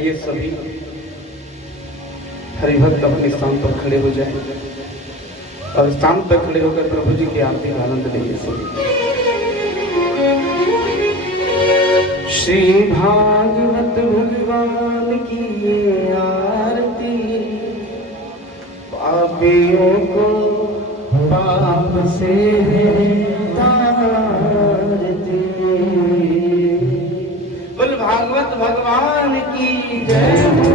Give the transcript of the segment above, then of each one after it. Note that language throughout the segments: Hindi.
आइए सभी हरिभक्त अपने स्थान पर खड़े हो जाए और स्थान पर खड़े होकर प्रभु जी की आरती का आनंद लीजिए सभी। श्री भागवत भगवान की ये आरती पापियों को पाप से तारती। बोल भागवत भगवान की जय हो।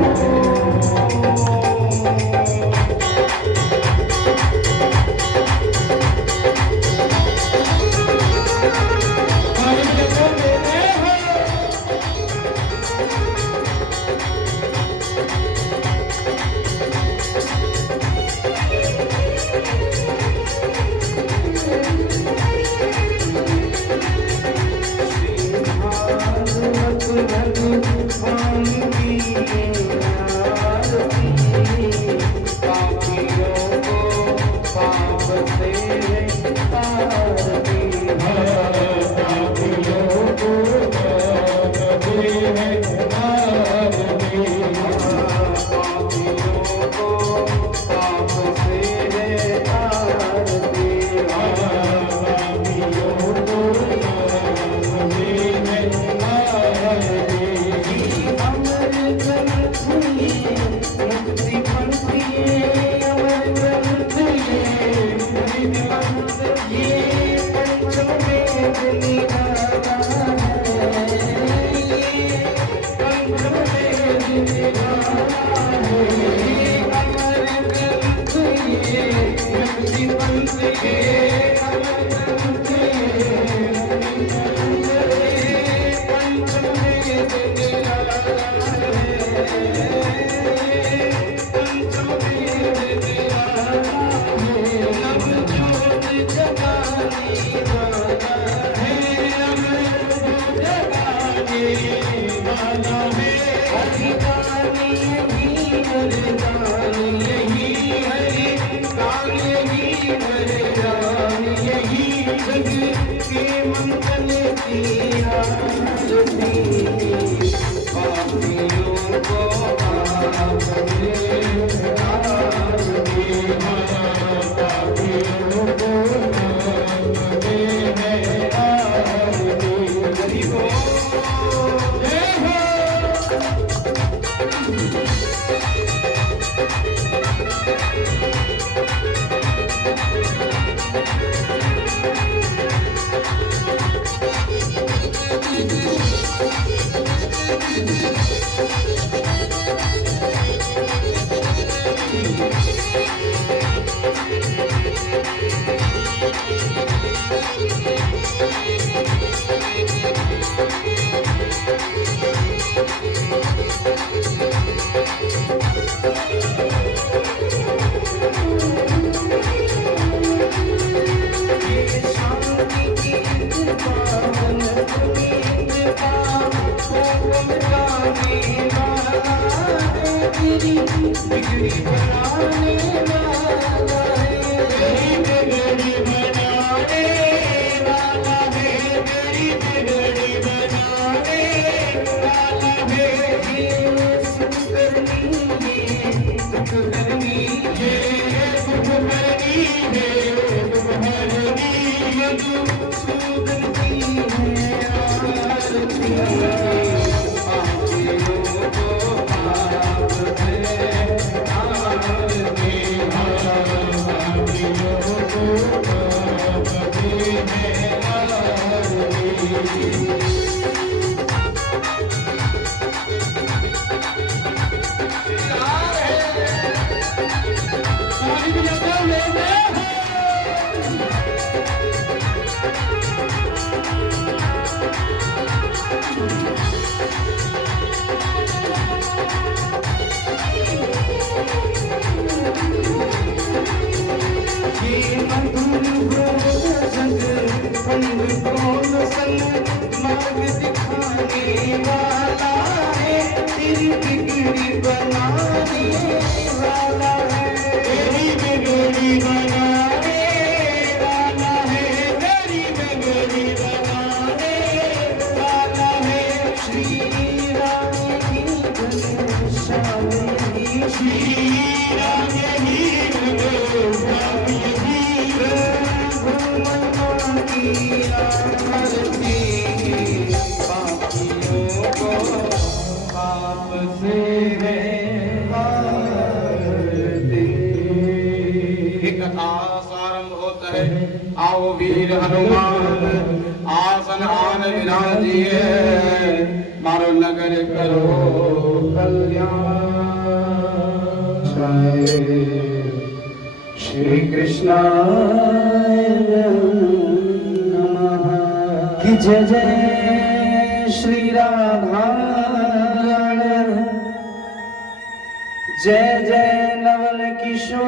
से है कथा आरंभ होता है। आओ वीर हनुमान आसन आन विराजिए, मारो नगर करो कल्याण। श्री कृष्ण की जय जय श्री राधा, जय जय नवल किशोर,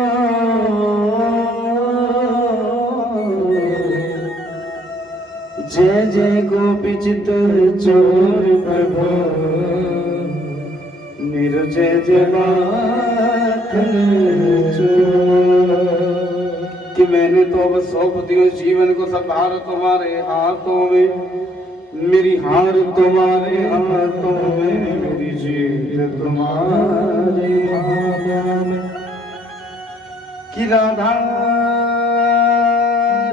जय जय गोपी चित्र चोर प्रभु, मेरा जय जय माखन चोर। कि मैंने तो अब सौंप दियो जीवन को सब भार तुम्हारे हाथों में, मेरी हार तुम्हारे हाथों में, मेरी जीत तुम्हारे हाथों में। कि राधा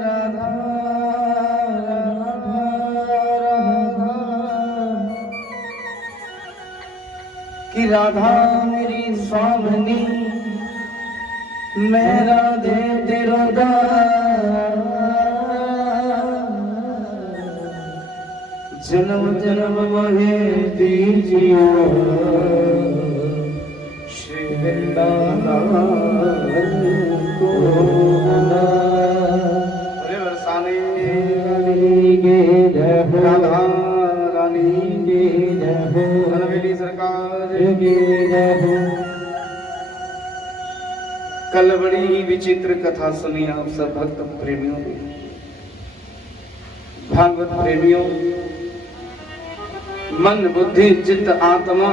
राधा राधा, कि राधा मेरी स्वामिनी, मैं राधे तेरो दास, जन्म जन्म मोहे दीजियो श्री वृंदावन को। अरे बरसाने गे जय हो, राधा रानी गे जय हो, हलवेली सरकार गे जय हो। कल बड़ी ही विचित्र कथा सुनी आप सब भक्त प्रेमियों ने, भागवत प्रेमियों। मन बुद्धि चित्त आत्मा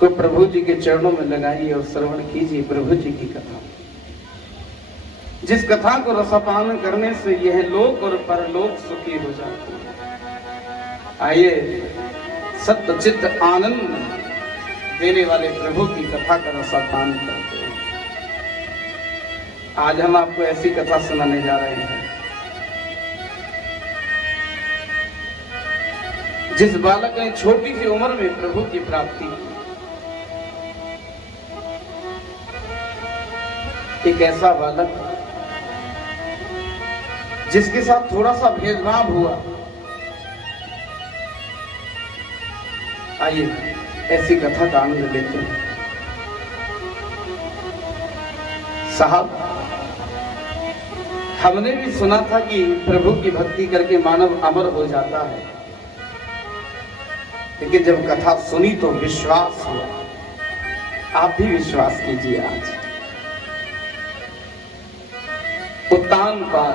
को प्रभु जी के चरणों में लगाइए और श्रवण कीजिए प्रभु जी की कथा, जिस कथा को रसपान करने से यह लोक और परलोक सुखी हो जाते हैं। आइए सत्य चित्त आनंद देने वाले प्रभु की कथा का रसपान करते हैं। आज हम आपको ऐसी कथा सुनाने जा रहे हैं जिस बालक ने छोटी सी उम्र में प्रभु की प्राप्ति की। एक ऐसा बालक जिसके साथ थोड़ा सा भेदभाव हुआ। आइए ऐसी कथा का आनंद लेते हैं। साहब, हमने भी सुना था कि प्रभु की भक्ति करके मानव अमर हो जाता है, लेकिन जब कथा सुनी तो विश्वास हुआ। आप भी विश्वास कीजिए। आज उत्तान पार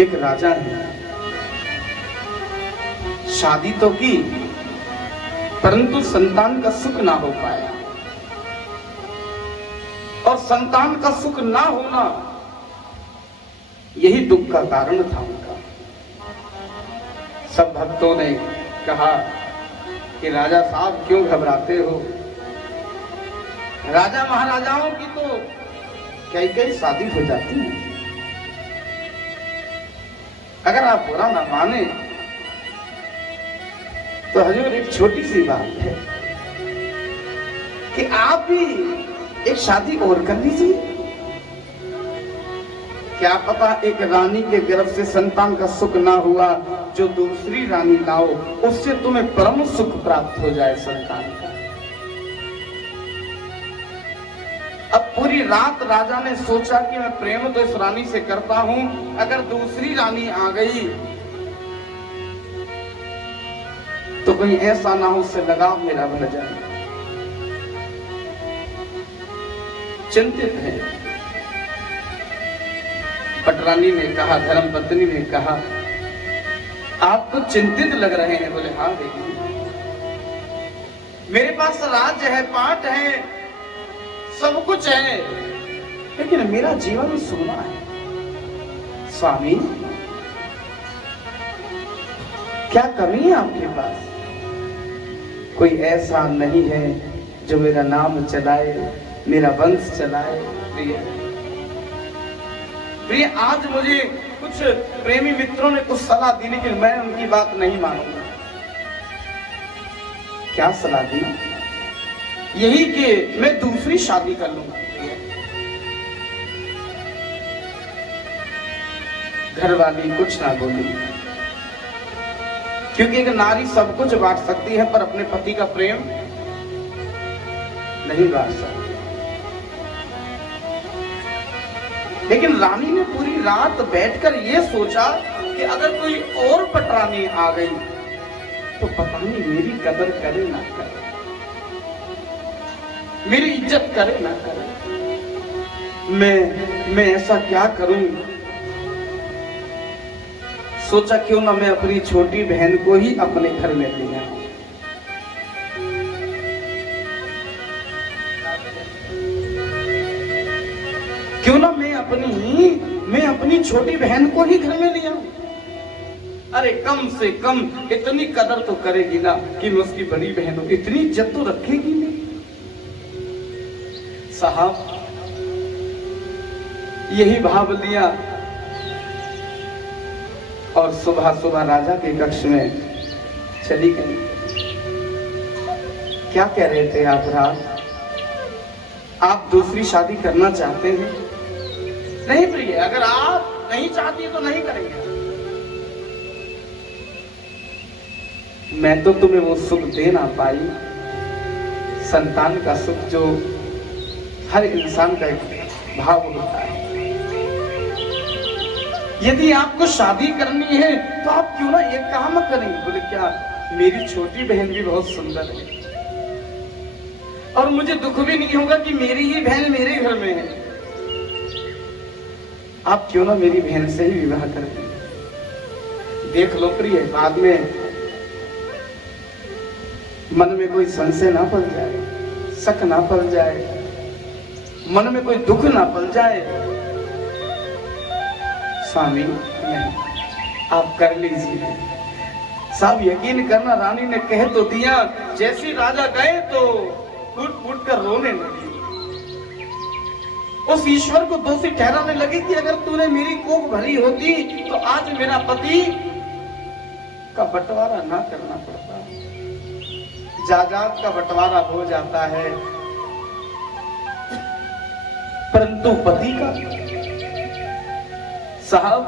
एक राजा है, शादी तो की परंतु संतान का सुख ना हो पाया, और संतान का सुख ना होना यही दुख का कारण था उनका। सब भक्तों ने कहा कि राजा साहब क्यों घबराते हो, राजा महाराजाओं की तो कई कई शादी हो जाती है। अगर आप बुरा ना माने तो हजूर एक छोटी सी बात है कि आप भी एक शादी और कर लीजिए। क्या पता एक रानी के गर्भ से संतान का सुख ना हुआ, जो दूसरी रानी लाओ उससे तुम्हें परम सुख प्राप्त हो जाए संतान का। अब पूरी रात राजा ने सोचा कि मैं प्रेम तो इस रानी से करता हूं, अगर दूसरी रानी आ गई तो कहीं ऐसा ना हो उससे लगाव मेरा बढ़ जाए। चिंतित है। पटरानी ने कहा, धर्मपत्नी ने कहा, आप तो चिंतित लग रहे हैं। बोले हाँ देखिए, मेरे पास राज्य है, पाठ है, सब कुछ है, लेकिन मेरा जीवन सुना है। स्वामी क्या कमी है आपके पास? कोई ऐसा नहीं है जो मेरा नाम चलाए, मेरा वंश चलाए। प्रिय, आज मुझे कुछ प्रेमी मित्रों ने कुछ सलाह दी, लेकिन मैं उनकी बात नहीं मानूंगा। क्या सलाह दी? यही कि मैं दूसरी शादी कर लूंगा। घर वाली कुछ ना बोली, क्योंकि एक नारी सब कुछ बांट सकती है पर अपने पति का प्रेम नहीं बांट सकती। लेकिन रानी ने पूरी रात बैठकर यह सोचा कि अगर कोई और पटरानी आ गई तो पता नहीं मेरी कदर करे ना करे, मेरी इज्जत करे ना करे। मैं ऐसा क्या करूं? सोचा क्यों ना मैं अपनी छोटी बहन को ही अपने घर में ले आऊं। क्यों ना मैं अपनी छोटी बहन को ही घर में ले आऊं। अरे कम से कम इतनी कदर तो करेगी ना कि मैं उसकी बड़ी बहन हूं, इतनी इज्जत तो रखेगी नहीं। साहब, यही भाव लिया और सुबह सुबह राजा के कक्ष में चली गई। क्या कह रहे थे आप राज? आप दूसरी शादी करना चाहते हैं? नहीं प्रिय, अगर आप नहीं चाहती तो नहीं करेंगे। मैं तो तुम्हें वो सुख दे ना पाई, संतान का सुख जो हर इंसान का एक भाव होता है। यदि आपको शादी करनी है तो आप क्यों ना एक काम करेंगे? बोले क्या? मेरी छोटी बहन भी बहुत सुंदर है और मुझे दुख भी नहीं होगा कि मेरी ही बहन मेरे घर में है। आप क्यों ना मेरी बहन से ही विवाह कर दें? देख लो प्रिय, बाद में मन में कोई संशय ना पड़ जाए, शक ना पड़ जाए, मन में कोई दुख ना पड़ जाए। स्वामी नहीं, आप कर लीजिए। साहब यकीन करना, रानी ने कह तो दिया, जैसे राजा गए तो फूट फूट कर रोने लगी। उस ईश्वर को दोषी ठहराने लगी कि अगर तूने मेरी कोख भरी होती तो आज मेरा पति का बंटवारा ना करना पड़ता। जायदाद का बंटवारा हो जाता है, परंतु पति का। साहब,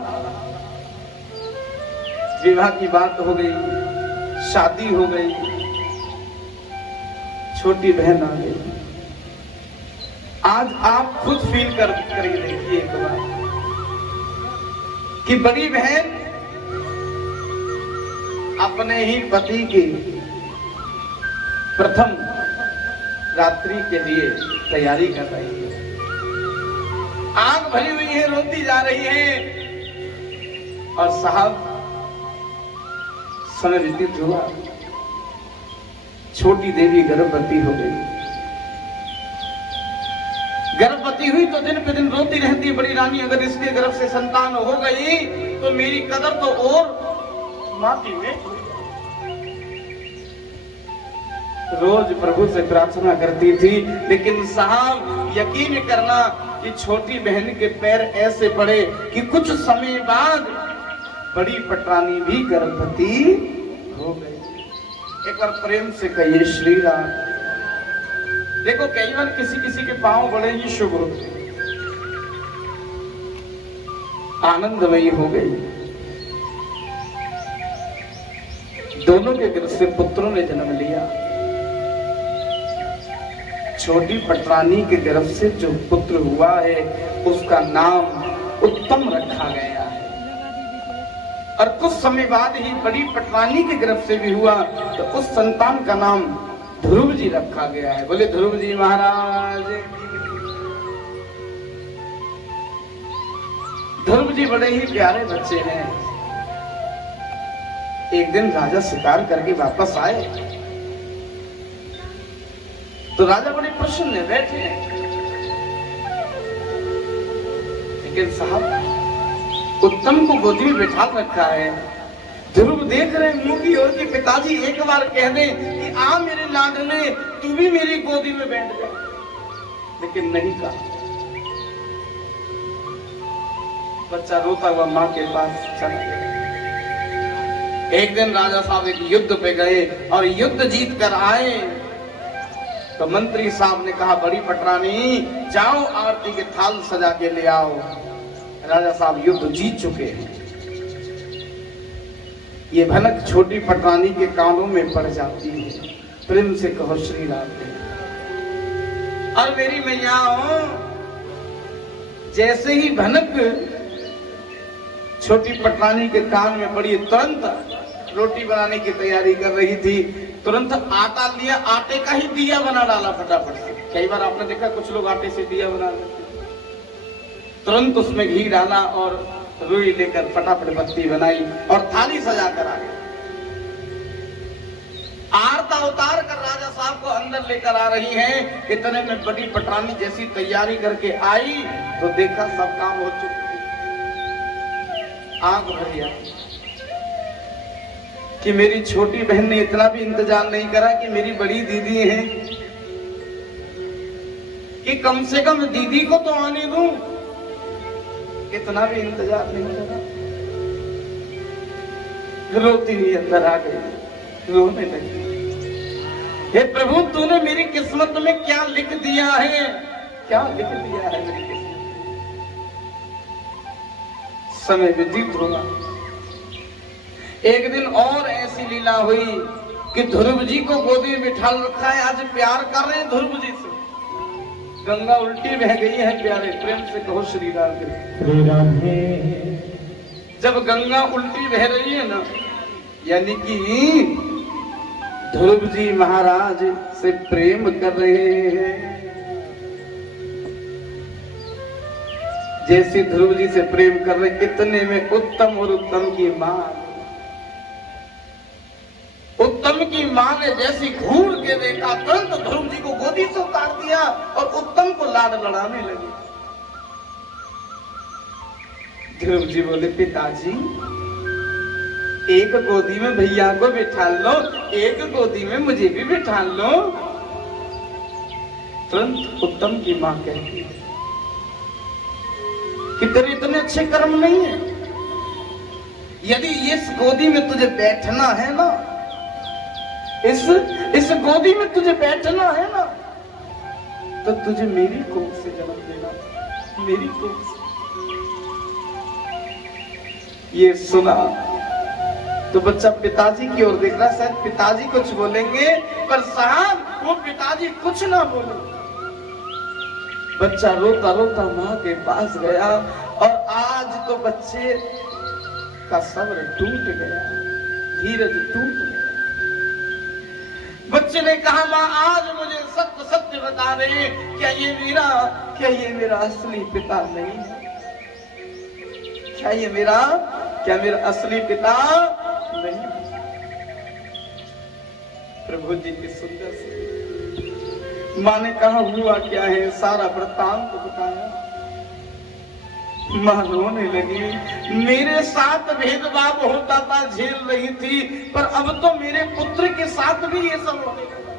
विवाह की बात हो गई, शादी हो गई, छोटी बहन आ गई। आज आप खुद फील करके देखिए एक बार कि बड़ी बहन अपने ही पति की प्रथम रात्रि के लिए तैयारी कर रही है। आंख भरी हुई है, रोती जा रही है। और साहब, समय व्यतीत हुआ, छोटी देवी गर्भवती हो गई। गर्भवती हुई तो दिन पे दिन रोती रहती है बड़ी रानी, अगर इसके गर्भ से संतान हो गई तो मेरी कदर तो और माटी में। रोज प्रभु से प्रार्थना करती थी, लेकिन साहब यकीन करना कि छोटी बहन के पैर ऐसे पड़े कि कुछ समय बाद बड़ी पटरानी भी गर्भवती हो गई। एक बार प्रेम से कहिए श्री राम। देखो, कई बार किसी किसी के पांव बड़े ही शुभ होते, आनंदमयी हो गई। दोनों के गर्भ से पुत्रों ने जन्म लिया। छोटी पटरानी के गर्भ से जो पुत्र हुआ है उसका नाम उत्तम रखा गया है। और कुछ समय बाद ही बड़ी पटरानी के गर्भ से भी हुआ तो उस संतान का नाम ध्रुव जी रखा गया है। बोले ध्रुव जी महाराज। ध्रुव जी बड़े ही प्यारे बच्चे हैं। एक दिन राजा शिकार करके वापस आए तो राजा बड़े प्रसन्न है, बैठे। लेकिन साहब, उत्तम को गोदी में बिठा रखा है। ध्रुव देख रहे मुंह की ओर कि पिताजी एक बार कह दे कि आ मेरे लाडले, तू भी मेरी गोदी में बैठ जा, लेकिन नहीं कहा। बच्चा रोता हुआ माँ के पास चला गया। एक दिन राजा साहब एक युद्ध पे गए और युद्ध जीत कर आए तो मंत्री साहब ने कहा, बड़ी पटरानी जाओ आरती के थाल सजा के ले आओ। राजा साहब युद्ध जीत चुके हैं। ये भनक छोटी पटरानी के कानों में पड़ जाती है, प्रेम से कहो श्री राधे। और मेरी मैयाओं, जैसे ही भनक छोटी पटरानी के कान में पड़ी, तुरंत रोटी बनाने की तैयारी कर रही थी, तुरंत आटा लिया, आटे का ही दिया बना डाला फटाफट से। कई बार आपने देखा कुछ लोग आटे से दिया बना लेते। तुरंत उसमें घी डाला और रुई लेकर फटाफट बत्ती बनाई और थाली सजा कर आ गए। आरता उतार कर राजा साहब को अंदर लेकर आ रही हैं। इतने में बड़ी पटरानी जैसी तैयारी करके आई तो देखा सब काम हो चुका, आंख भर गया कि मेरी छोटी बहन ने इतना भी इंतजार नहीं करा कि मेरी बड़ी दीदी है, कि कम से कम दीदी को तो आने दूं, इतना भी इंतजार नहीं करा। रोती हुई अंदर आ गई, रोने लगी। हे प्रभु, तूने मेरी किस्मत में क्या लिख दिया है, क्या लिख दिया है मेरी किस्मत। समय व्यतीत होगा। एक दिन और ऐसी लीला हुई कि ध्रुव जी को गोदी में बिठा रखा है, आज प्यार कर रहे हैं ध्रुव जी से। गंगा उल्टी बह गई है प्यारे, प्रेम से कहो श्री राधे। जब गंगा उल्टी बह रही है ना, यानी कि ध्रुव जी महाराज से प्रेम कर रहे हैं। जैसे ध्रुव जी से प्रेम कर रहे, इतने में उत्तम और उत्तम की मां, उत्तम की मां ने जैसी घूर के देखा, तुरंत ध्रुव जी को गोदी से उतार दिया और उत्तम को लाड लड़ाने लगी। ध्रुव जी बोले, पिताजी एक गोदी में भैया को बिठा लो, एक गोदी में मुझे भी बिठा लो। तुरंत उत्तम की मां कहती है कि तेरे इतने अच्छे कर्म नहीं है, यदि इस गोदी में तुझे बैठना है ना, इस गोदी में तुझे बैठना है ना, तो तुझे मेरी कोख से जन्म लेना, मेरी कोख से। ये सुना तो बच्चा पिताजी की ओर देख रहा, शायद पिताजी कुछ बोलेंगे, पर साहब वो पिताजी कुछ ना बोले। बच्चा रोता रोता माँ के पास गया और आज तो बच्चे का सब्र टूट गया, धीरज टूट गया। बच्चे ने कहा, माँ आज मुझे सत्य सत्य बता दे, क्या ये मेरा असली पिता नहीं है? क्या मेरा असली पिता नहीं? प्रभु जी की सुंदर से माँ ने कहा, हुआ क्या है, सारा वृत्तांत बताया। माँ रोने लगी, मेरे साथ भेदभाव होता था, झेल रही थी, पर अब तो मेरे पुत्र के साथ भी ये सब होने लगा।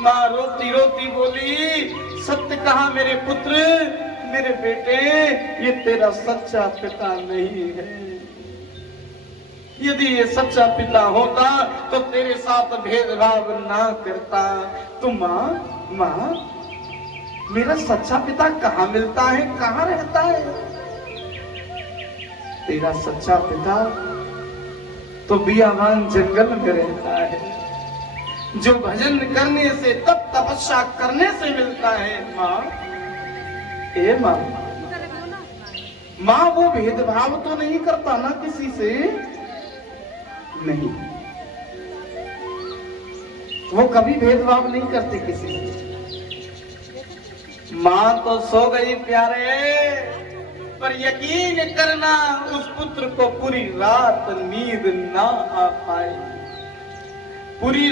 माँ रोती रोती बोली, सत्य कहा मेरे पुत्र, मेरे बेटे, ये तेरा सच्चा पिता नहीं है। यदि ये सच्चा पिता होता तो तेरे साथ भेदभाव ना करता। तो माँ मेरा सच्चा पिता कहाँ मिलता है, कहाँ रहता है? तेरा सच्चा पिता तो बियावान जंगल में रहता है, जो भजन करने से, तप तपस्या करने से मिलता है। माँ वो भेदभाव तो नहीं करता ना किसी से, नहीं, वो कभी भेदभाव नहीं करते किसी से। माँ तो सो गई प्यारे, पर यकीन करना उस पुत्र को पूरी रात नींद ना आ पाई। पूरी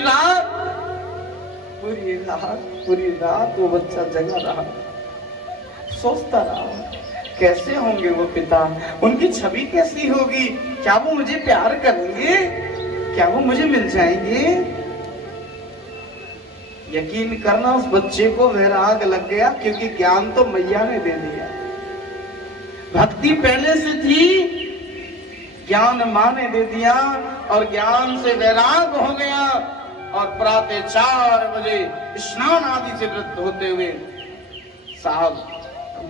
रात वो बच्चा जगा रहा, सोचता रहा कैसे होंगे वो पिता, उनकी छवि कैसी होगी, क्या वो मुझे प्यार करेंगे, क्या वो मुझे मिल जाएंगे? यकीन करना उस बच्चे को वैराग लग गया, क्योंकि ज्ञान तो मैया ने दे दिया। भक्ति पहले से थी, ज्ञान माँ ने दे दिया और ज्ञान से वैराग हो गया और प्रातः 4 बजे स्नान आदि से वृत्त होते हुए साहब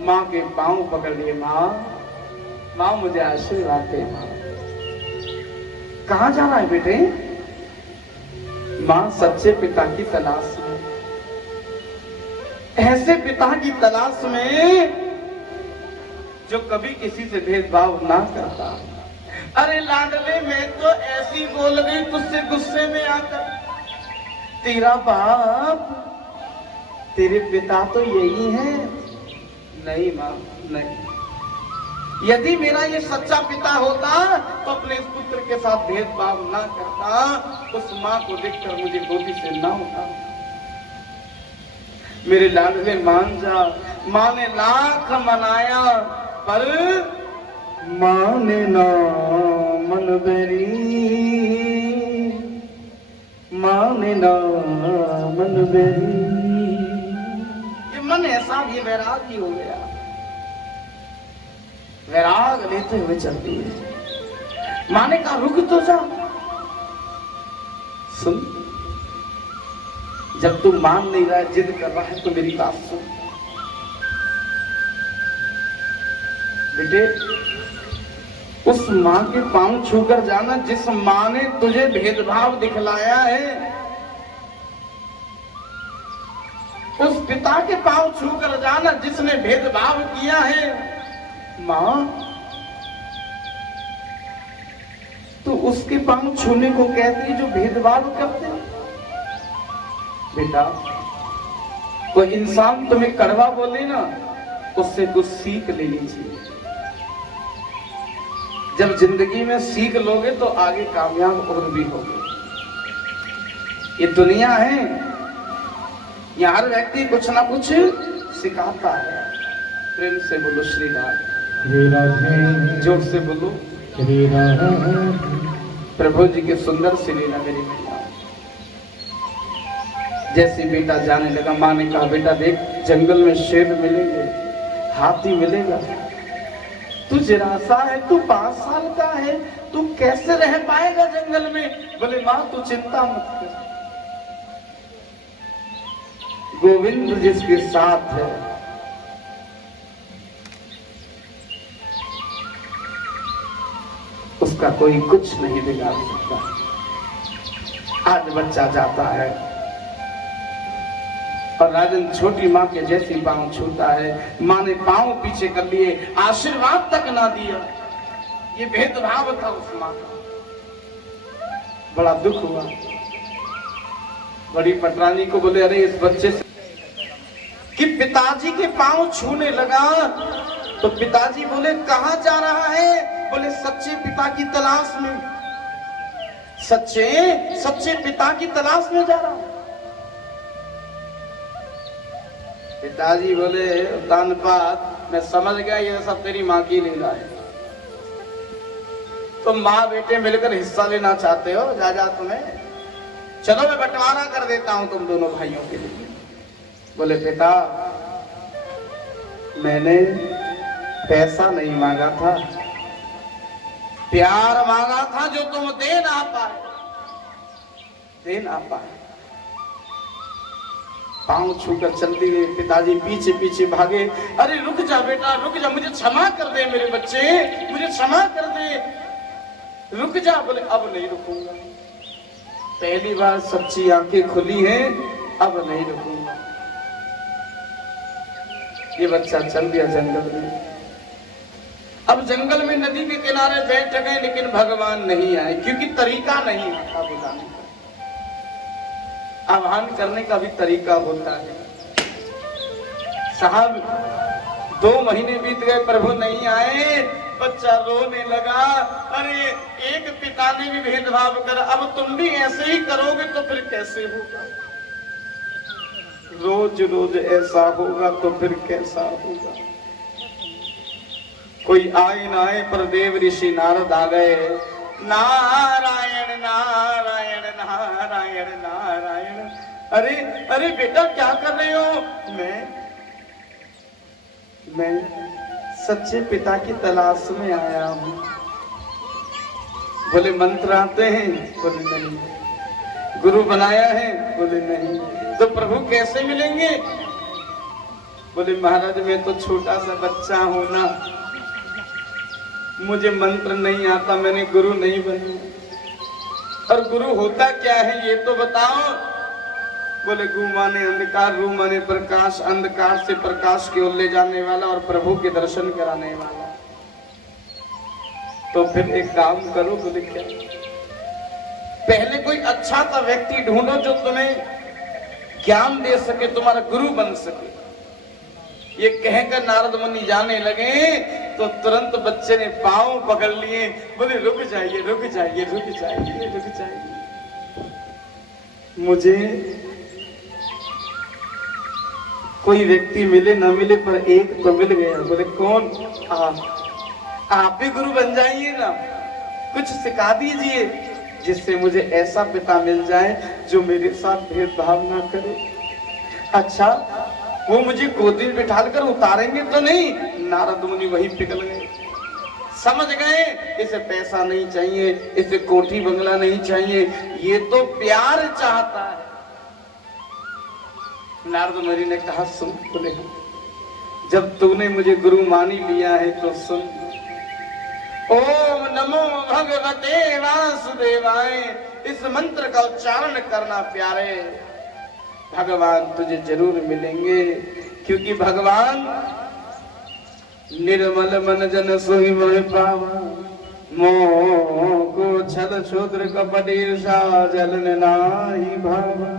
माँ के पांव पकड़ लिए। माँ माँ मुझे आशीर्वाद दे। माँ कहाँ जा रहा है बेटे? माँ सच्चे पिता की तलाश में, ऐसे पिता की तलाश में जो कभी किसी से भेदभाव ना करता। अरे लाडले मैं तो ऐसी बोल गई तुझसे गुस्से में आकर, तेरा बाप तेरे पिता तो यही है। नहीं माँ नहीं, यदि मेरा ये सच्चा पिता होता तो अपने इस पुत्र के साथ भेदभाव ना करता, उस माँ को देखकर मुझे गोदी से ना उठा। मेरे लाडले मान जा। माँ ने लाख मनाया पर माँ ने ना मन बेरी, माँ ने ना मन बेरी। ये मन ऐसा भी वैराग ही हो गया, वैराग लेते हुए चलती है। माँ ने कहा रुक तो जा। सुन, जब तू मान नहीं रहा है, जिद कर रहा है, तो मेरी बात सुन बेटे। उस माँ के पांव छूकर जाना जिस माँ ने तुझे भेदभाव दिखलाया है, उस पिता के पांव छूकर जाना जिसने भेदभाव किया है। माँ तो उसके पांव छूने को कहते जो भेदभाव करते। बेटा कोई इंसान तुम्हें कड़वा बोले ना, उससे कुछ सीख ले लीजिए। जब जिंदगी में सीख लोगे तो आगे कामयाब और भी होगे। ये दुनिया है, यहाँ हर व्यक्ति कुछ ना कुछ सिखाता है। प्रेम से बोलो श्री राधे, जोर से बोलो श्री राधे। प्रभु जी के सुंदर सी लीला मेरी मैया। जैसे बेटा जाने लगा, माँ ने कहा बेटा देख जंगल में शेर मिलेंगे, हाथी मिलेगा, तू जरा सा है, तू 5 साल का है, तू कैसे रह पाएगा जंगल में? बोले माँ तू चिंता मत कर, गोविंद जिसके साथ है उसका कोई कुछ नहीं बिगाड़ सकता। आज बच्चा जाता है और राजन छोटी माँ के जैसी पांव छूता है। माँ ने पांव पीछे कर लिए, आशीर्वाद तक ना दिया। ये भेदभाव था उस माँ का। बड़ा दुख हुआ। बड़ी पटरानी को बोले अरे इस बच्चे से कि पिताजी के पांव छूने लगा। तो पिताजी बोले कहाँ जा रहा है? बोले सच्चे पिता की तलाश में। सच्चे पिता की तलाश में जा रहा हूं। पिताजी बोले दानपात मैं समझ गया ये सब तेरी माँ की लीला है। तुम माँ बेटे मिलकर हिस्सा लेना चाहते हो, जा तुम्हें, चलो मैं बंटवारा कर देता हूं तुम दोनों भाइयों के लिए। बोले बेटा मैंने पैसा नहीं मांगा था, प्यार मांगा था जो तुम दे ना पाए। पांव छूकर चलती गई। पिताजी पीछे पीछे भागे। अरे रुक जा बेटा रुक जा, मुझे क्षमा कर दे मेरे बच्चे, मुझे क्षमा कर दे, रुक जा। बोले अब नहीं रुकूंगा, पहली बार सच्ची आंखें खुली हैं, अब नहीं रुकूंगा। ये बच्चा चल दिया जंगल में। अब जंगल में नदी के किनारे बैठ गए, लेकिन भगवान नहीं आए क्योंकि तरीका नहीं था बुलाने का। आह्वान करने का भी तरीका होता है। साहब 2 महीने बीत गए, प्रभु नहीं आए। बच्चा रोने लगा। अरे एक पिता ने भी भेदभाव कर, अब तुम भी ऐसे ही करोगे तो फिर कैसे होगा? रोज रोज ऐसा होगा तो फिर कैसा होगा? कोई आए ना आए पर देव ऋषि नारद आ गए। नारायण नारायण नारायण नारायण। अरे अरे बेटा क्या कर रहे हो? मैं सच्चे पिता की तलाश में आया हूं। बोले मंत्र आते हैं? बोले नहीं। गुरु बनाया है? बोले नहीं। तो प्रभु कैसे मिलेंगे? बोले महाराज मैं तो छोटा सा बच्चा हूं ना, मुझे मंत्र नहीं आता, मैंने गुरु नहीं बना। और गुरु होता क्या है ये तो बताओ। बोले गु माने अंधकार, रू माने प्रकाश, अंधकार से प्रकाश की ओर ले जाने वाला और प्रभु के दर्शन कराने वाला। तो फिर एक काम करो। बोले क्या? पहले कोई अच्छा सा व्यक्ति ढूंढो जो तुम्हें ज्ञान दे सके, तुम्हारा गुरु बन सके। ये कहकर नारद मुनि जाने लगे तो तुरंत बच्चे ने पांव पकड़ लिए। बोले रुक जाइए, रुक जाइए, रुक जाइए, रुक जाइए, मुझे कोई व्यक्ति मिले ना मिले पर एक तो मिल गया। बोले कौन? आप भी गुरु बन जाइए ना, कुछ सिखा दीजिए जिससे मुझे ऐसा पिता मिल जाए जो मेरे साथ भेदभाव ना करे। अच्छा वो मुझे गोदी में बिठा कर उतारेंगे तो नहीं? नारद मुनि वही पिघल गए, समझ गए इसे पैसा नहीं चाहिए, इसे कोठी बंगला नहीं चाहिए, ये तो प्यार चाहता है। नारद मुनि ने कहा सुन। बोले जब तूने मुझे गुरु मानी लिया है तो सुन। ओम नमो भगवते वासुदेवाय, इस मंत्र का उच्चारण करना प्यारे। भगवान तुझे जरूर मिलेंगे, क्योंकि भगवान निर्मल मन जन सोई मोह पावा, मोह को छल शूद्र कपट ईर्षा जलन नाही भावा।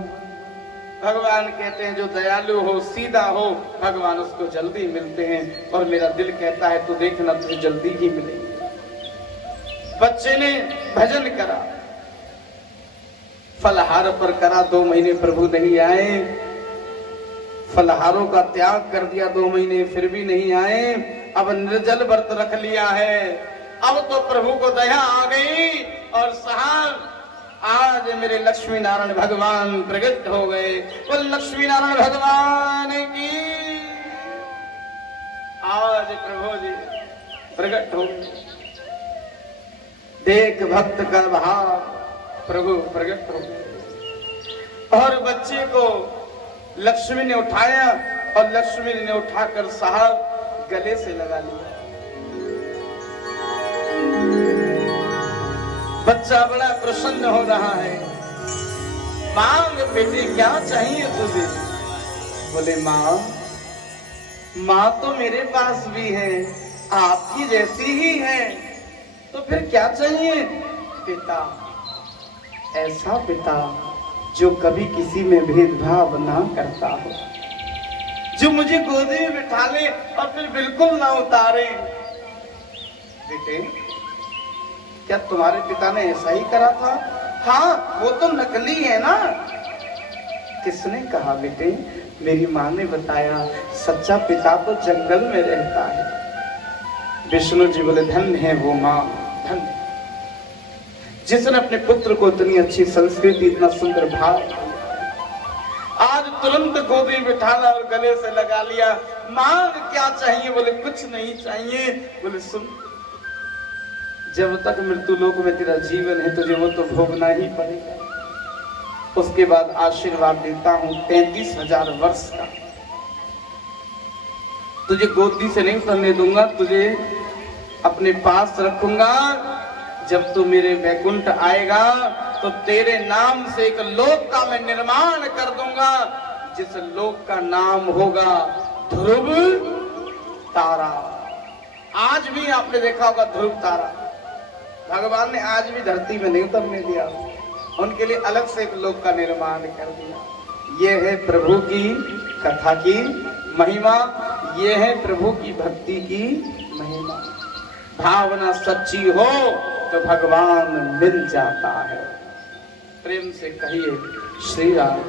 भगवान कहते हैं जो दयालु हो, सीधा हो, भगवान उसको जल्दी मिलते हैं। और मेरा दिल कहता है तू देखना तुझे जल्दी ही मिलेंगे। बच्चे ने भजन करा, फलहार पर करा, 2 महीने प्रभु नहीं आए। फलहारों का त्याग कर दिया 2 महीने, फिर भी नहीं आए। अब निर्जल व्रत रख लिया है। अब तो प्रभु को दया आ गई और साहब आज मेरे लक्ष्मी नारायण भगवान प्रकट हो गए। बोल लक्ष्मी नारायण भगवान की। आज प्रभु जी प्रकट हो गए। देख भक्त का भाव, प्रभु प्रकट हो गए। और बच्चे को लक्ष्मी ने उठाया और लक्ष्मी ने उठाकर साहब गले से लगा लिया। बच्चा बड़ा प्रसन्न हो रहा है। मांग बेटे क्या चाहिए तुझे? बोले माँ तो मेरे पास भी है, आपकी जैसी ही है, तो फिर क्या चाहिए? पिता, ऐसा पिता जो कभी किसी में भेदभाव ना करता हो, जो मुझे गोदी में बिठा ले और फिर बिल्कुल ना उतारे। बेटे क्या तुम्हारे पिता ने ऐसा ही करा था? हाँ वो तो नकली है ना। किसने कहा बेटे? मेरी माँ ने बताया, सच्चा पिता तो जंगल में रहता है। विष्णु जी बोले धन्य है वो माँ, धन्य जिसने अपने पुत्र को इतनी अच्छी संस्कृति, इतना सुंदर भाव। आज तुरंत गोदी बिठाना और गले से लगा लिया। मांग क्या चाहिए? बोले कुछ नहीं चाहिए। बोले सुन, जब तक मृत्यु लोक में तेरा जीवन है तुझे वो तो भोगना ही पड़ेगा। उसके बाद आशीर्वाद देता हूं 33,000 वर्ष का। तुझे गोदी से नहीं उतरने दूंगा, तुझे अपने पास रखूंगा। जब तू मेरे वैकुंठ आएगा तो तेरे नाम से एक लोक का मैं निर्माण कर दूंगा, जिस लोक का नाम होगा ध्रुव तारा। आज भी आपने देखा होगा ध्रुव तारा, भगवान ने आज भी धरती में नहीं उतरने दिया, उनके लिए अलग से एक लोक का निर्माण कर दिया। ये है प्रभु की कथा की महिमा, ये है प्रभु की भक्ति की महिमा। भावना सच्ची हो तो भगवान मिल जाता है। प्रेम से कहिए श्री राम।